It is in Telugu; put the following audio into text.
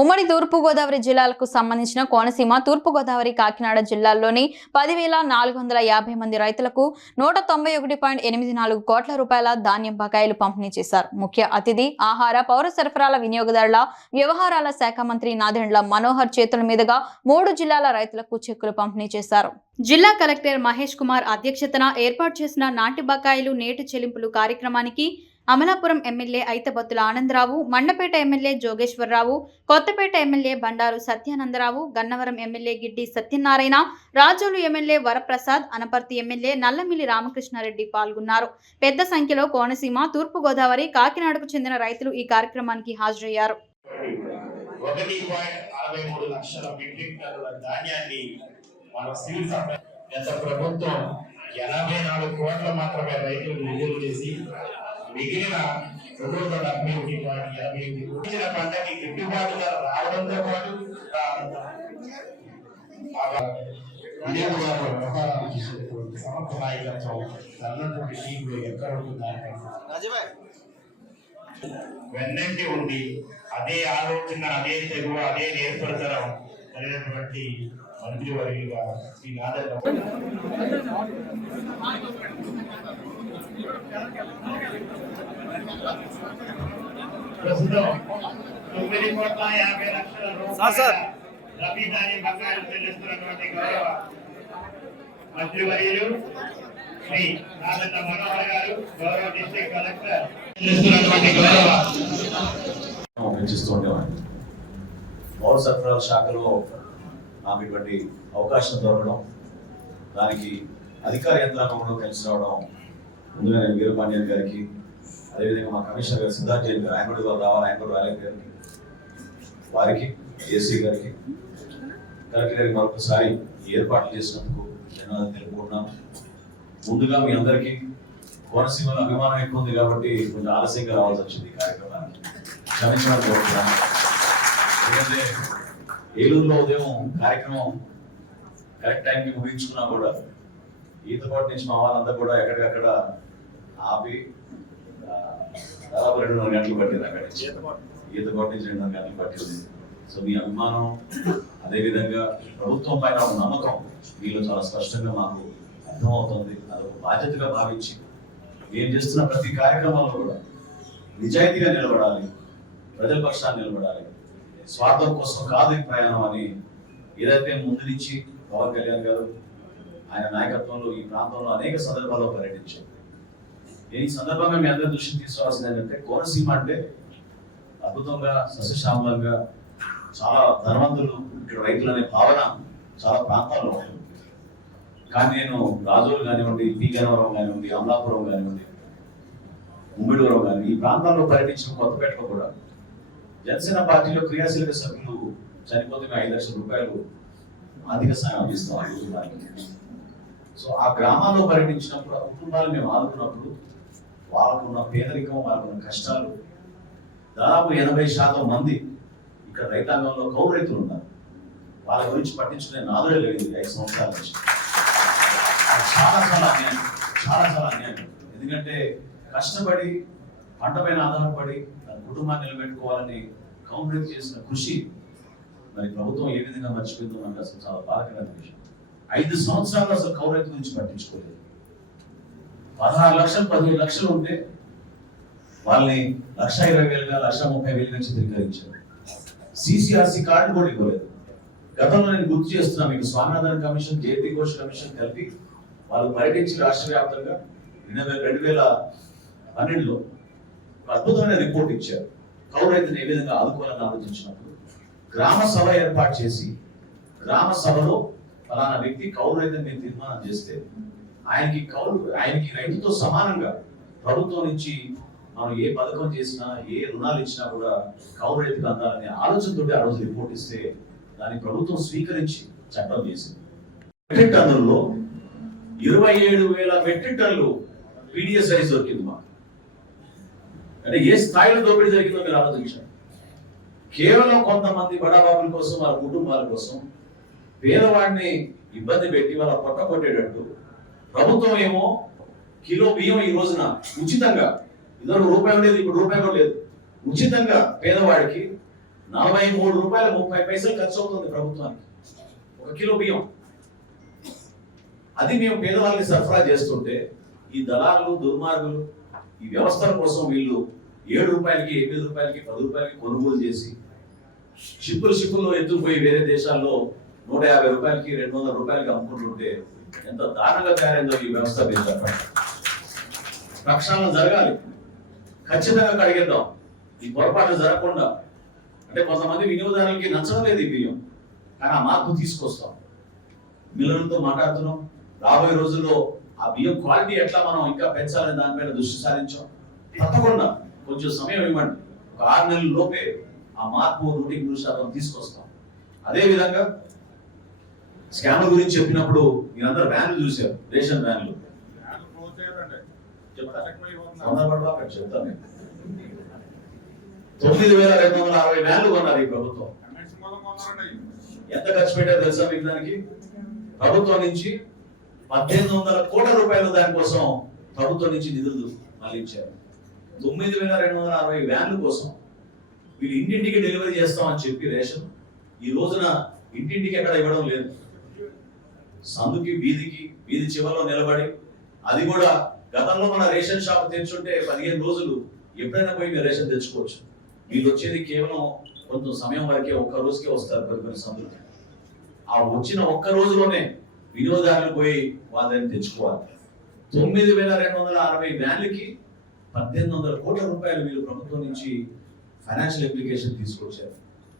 ఉమ్మడి తూర్పుగోదావరి జిల్లాలకు సంబంధించిన కోనసీమ తూర్పుగోదావరి కాకినాడ జిల్లాల్లోని పదివేల నాలుగు వందల యాభై మంది రైతులకు నూట తొంభై ఒకటి పాయింట్ ఎనిమిది నాలుగు కోట్ల రూపాయల ధాన్యం బకాయిలు పంపిణీ చేశారు. ముఖ్య అతిథి ఆహార పౌర సరఫరాల వినియోగదారుల వ్యవహారాల శాఖ మంత్రి నాదెండ్ల మనోహర్ చేతుల మీదుగా మూడు జిల్లాల రైతులకు చెక్కులు పంపిణీ చేశారు. జిల్లా కలెక్టర్ మహేష్ కుమార్ అధ్యక్షతన ఏర్పాటు చేసిన నాటి బకాయిలు నేటి చెల్లింపులు కార్యక్రమానికి Amalapuram MLA Aithabathula Anandarao Mandapeta MLA Jogeswararao Kothapeta MLA Bandaru Satyanandarao Gannavaram MLA Giddi Satyanarayana Razole MLA Varaprasad Anaparthi MLA Nallamilli Ramakrishna Reddy పాల్గొన్నారు. పెద్ద సంఖ్యలో కోనసీమ తూర్పుగోదావరి కాకినాడకు చెందిన రైతులు ఈ కార్యక్రమానికి హాజరయ్యారు. ఒకటి పాయింట్ అరవై మూడు లక్షల మెట్రిక్ టన్నుల ధాన్యాన్ని మన సివిల్ సప్లై గత ప్రభుత్వం ఎనభై నాలుగు కోట్ల మాత్రమే రైతులు విడుదల చేసి మిగిలిన రెండు వందల డెబ్బై ఒకటి యాభై ఎనిమిది ఇచ్చిన పంటకి గిట్టుబాటు ధర రావడంతో పాటు ఆ వినియోగదారుల వ్యవహారాలు చేసేటువంటి సమర్థ నాయకత్వం తనటువంటి టీంలో ఎక్కడ ఉంటుందని వెన్నంటి ఉండి అదే ఆలోచన అదే తెగువ అదే నేర్పడతనం కలిగినటువంటి మంత్రి వర్యుగా శ్రీ నాదర్ ప్రస్తుతం తొమ్మిది కోట్ల యాభై లక్షల రూపాయల ధాన్యం బకాయిలు చెల్లిస్తున్నటువంటి గౌరవ మంత్రి వర్యులు శ్రీ నాదన్న మనోహర్ గారు గౌరవ డిస్ట్రిక్ట్ కలెక్టర్ చెల్లిస్తున్నటువంటి గౌరవ. పౌర సరఫరాల శాఖలో నాకు ఇటువంటి అవకాశం దొరకడం దానికి అధికార యంత్రాంగంలో కలిసి రావడం ముందుగా నేను వీరపాండ్యన్ గారికి అదేవిధంగా మా కమిషనర్ గారు సిద్ధార్థ్ జైన్ గారు ఆయన కూడా ఇవాళ రావాలి ఆయన కూడా రాలేదు గారికి వారికి ఏసీ గారికి కలెక్టర్ గారికి మరొకసారి ఏర్పాట్లు చేసినందుకు ధన్యవాదాలు తెలుపుకుంటున్నాను. ముందుగా మీ అందరికీ కోనసీమలో అభిమానం ఎక్కువ ఉంది కాబట్టి కొంచెం ఆలస్యంగా రావాల్సి వచ్చింది ఈ కార్యక్రమానికి. కోరుతున్నాను ఎందుకంటే ఏలూరులో ఉదయం కార్యక్రమం కరెక్ట్ టైంకి ముగించుకున్నా కూడా ఈతకోట నుంచి మా వాళ్ళంతా కూడా ఎక్కడికక్కడ ఆపి దాదాపు రెండున్నర గంటలు పట్టింది అక్కడి నుంచి. ఈతకోట నుంచి రెండున్నర గంటలు పట్టింది. సో మీ అభిమానం అదేవిధంగా ప్రభుత్వం పైన ఉన్న నమ్మకం మీలో చాలా స్పష్టంగా మాకు అర్థమవుతుంది. అదొక బాధ్యతగా భావించి మేము చేస్తున్న ప్రతి కార్యక్రమంలో కూడా నిజాయితీగా నిలబడాలి ప్రజల పక్షాన్ని నిలబడాలి. స్వార్థం కోసం కాదు ఈ ప్రయాణం అని ఏదైతే ముందు నుంచి పవన్ కళ్యాణ్ గారు ఆయన నాయకత్వంలో ఈ ప్రాంతంలో అనేక సందర్భాల్లో పర్యటించారు. నేను ఈ సందర్భంగా మీ అందరి దృష్టికి తీసుకోవాల్సింది ఏంటంటే కోనసీమ అంటే అద్భుతంగా సస్యశ్యామలంగా చాలా ధనవంతులు ఇక్కడ రైతులు అనే భావన చాలా ప్రాంతాల్లో ఉంటుంది కానీ నేను రాజోలు కానివ్వండి పి గన్నవరం కానివ్వండి అమలాపురం కానివ్వండి ఉమ్మిడివరం కానీ ఈ ప్రాంతాల్లో పర్యటించిన కొత్తపేటలో కూడా జనసేన పార్టీలో క్రియాశీలక సభ్యులు చనిపోతే మేము ఐదు లక్షల రూపాయలు ఆర్థిక సాయం అందిస్తాం సో ఆ గ్రామాల్లో పర్యటించినప్పుడు ఆ కుటుంబాలు మేము ఆదుకున్నప్పుడు వాళ్ళకున్న పేదరికం వాళ్ళకున్న కష్టాలు దాదాపు ఎనభై శాతం మంది ఇక్కడ రైతాంగంలో కౌలు రైతులు ఉన్నారు. వాళ్ళ గురించి పట్టించుకునే నాదుడే లేదు ఐదు సంవత్సరాల నుంచి. అది చాలా చాలా అన్యాయం చాలా చాలా అన్యాయం. ఎందుకంటే కష్టపడి పంట పైన ఆధారపడి తన కుటుంబాన్ని నిలబెట్టుకోవాలని కౌంటర్ చేసిన కృషి మరి ప్రభుత్వం ఏ విధంగా మర్చిపోయిందో మనకు అసలు చాలా బాధకరమైన విషయం. ఐదు సంవత్సరాలు అసలు కౌరైతు గురించి పట్టించుకోలేదు. పదహారు లక్షలు పదిహేను లక్షలు ఉంటే వాళ్ళని లక్ష ఇరవై వేలుగా లక్ష ముప్పై వేలుగా చిత్రీకరించారు. సిసిఆర్సి కార్డు కూడా ఇవ్వలేదు. గతంలో నేను గుర్తు చేస్తున్నా మీకు Swaminathan commission JP Ghosh commission కలిపి వాళ్ళు పర్యటించి రాష్ట్ర వ్యాప్తంగా రెండు రెండు వేల పన్నెండులో అద్భుతమైన రిపోర్ట్ ఇచ్చారు. కౌలు ఏ విధంగా ఆదుకోవాలని ఆలోచించినప్పుడు గ్రామ సభ ఏర్పాటు చేసి గ్రామ సభలో ఫలానా వ్యక్తి కౌలు రైతుని మీరు తీర్మానం చేస్తే ఆయనకి కౌలు ఆయనకి రైతుతో సమానంగా ప్రభుత్వం నుంచి మనం ఏ పథకం చేసినా ఏ రుణాలు ఇచ్చినా కూడా కౌలు రైతుకు అందాలనే ఆలోచనతో ఆ రోజు రిపోర్ట్ ఇస్తే దాన్ని ప్రభుత్వం స్వీకరించి చట్టం చేసింది. మెట్రిక్ టన్నుల్లో ఇరవై ఏడు వేల మెట్రిక్ టన్నులు పీడిఎస్ రైస్ దొరికింది మాకు. అంటే ఏ స్థాయిలో దోపిడీ జరిగిందో మీరు ఆలోచించండి. కేవలం కొంతమంది బడాబాబుల కోసం వాళ్ళ కుటుంబాల కోసం పేదవాడిని ఇబ్బంది పెట్టి వాళ్ళ పొట్ట కొట్టేటట్టు ప్రభుత్వం ఏమో కిలో బియ్యం ఈ రోజున ఉచితంగా ఇద్దరు రూపాయి లేదు ఇప్పుడు రూపాయి కూడా లేదు. ఉచితంగా పేదవాడికి నలభై మూడు రూపాయల ముప్పై పైసలు ఖర్చు అవుతుంది ప్రభుత్వానికి. ఒక కిలో బియ్యం. అది మేము పేదవాళ్ళకి సరఫరా చేస్తుంటే ఈ దళాలు దుర్మార్గులు ఈ వ్యవస్థల కోసం వీళ్ళు ఏడు రూపాయలకి ఎనిమిది రూపాయలకి పది రూపాయలకి కొనుగోలు చేసి షిప్పులు షిప్పుల్లో ఎత్తుకుపోయి వేరే దేశాల్లో నూట యాభై రూపాయలకి రెండు వందల రూపాయలకి అమ్ముకుంటుంటే ఎంత దారుణంగా తయారైందో ఈ వ్యవస్థ మీరు చెప్పండి. జరగాలి. ఖచ్చితంగా కడిగేద్దాం. ఈ పొరపాటు జరగకుండా. అంటే కొంతమంది వినియోగదారులకి నచ్చడం లేదు ఈ బియ్యం. కానీ ఆ మార్పు తీసుకొస్తాం. మిల్లలతో మాట్లాడుతున్నాం. రాబోయే రోజుల్లో ఆ బియ్యం క్వాలిటీ ఎట్లా మనం ఇంకా పెంచాలని దానిపైన దృష్టి సారించాం. తప్పకుండా కొంచెం సమయం ఇవ్వండి. ఒక ఆరు నెలల లోపే ఆ మార్పు నూటికి నూరు శాతం తీసుకొస్తాం. అదే విధంగా స్కామ్ల గురించి చెప్పినప్పుడు మీరందరూ వ్యాన్లు చూశారు రేషన్ వ్యాన్లు. చెప్తాను తొమ్మిది వేల రెండు వందల అరవై వ్యాన్లు కొన్నారు ఈ ప్రభుత్వం. ఎంత ఖర్చు పెట్టారు తెలుసా మీకు దానికి? ప్రభుత్వం నుంచి పద్దెనిమిది వందల కోట్ల రూపాయలు దానికోసం ప్రభుత్వం నుంచి నిధులు మళ్ళించారు తొమ్మిది వేల రెండు వందల అరవై వ్యాన్ల కోసం వీళ్ళు ఇంటింటికి డెలివరీ చేస్తామని చెప్పి రేషన్ ఈ రోజున ఇంటింటికి ఎక్కడ ఇవ్వడం లేదు. సందుకి వీధికి వీధి చివరిలో నిలబడి అది కూడా గతంలో మన రేషన్ షాప్ తెచ్చుంటే పదిహేను రోజులు ఎప్పుడైనా పోయి మీరు రేషన్ తెచ్చుకోవచ్చు. వీళ్ళు వచ్చేది కేవలం కొంచెం సమయం వరకే ఒక్క రోజుకే వస్తారు కొన్ని కొన్ని సందులు ఆ వచ్చిన ఒక్క రోజులోనే వినియోగదారులు పోయి వాళ్ళని తెచ్చుకోవాలి. తొమ్మిది వేల రెండు వందల అరవై వ్యాన్లకి పద్దెనిమిది వందల కోట్ల రూపాయలు వీళ్ళు ప్రభుత్వం నుంచి ఫైనాన్షియల్ అప్లికేషన్ తీసుకొచ్చారు.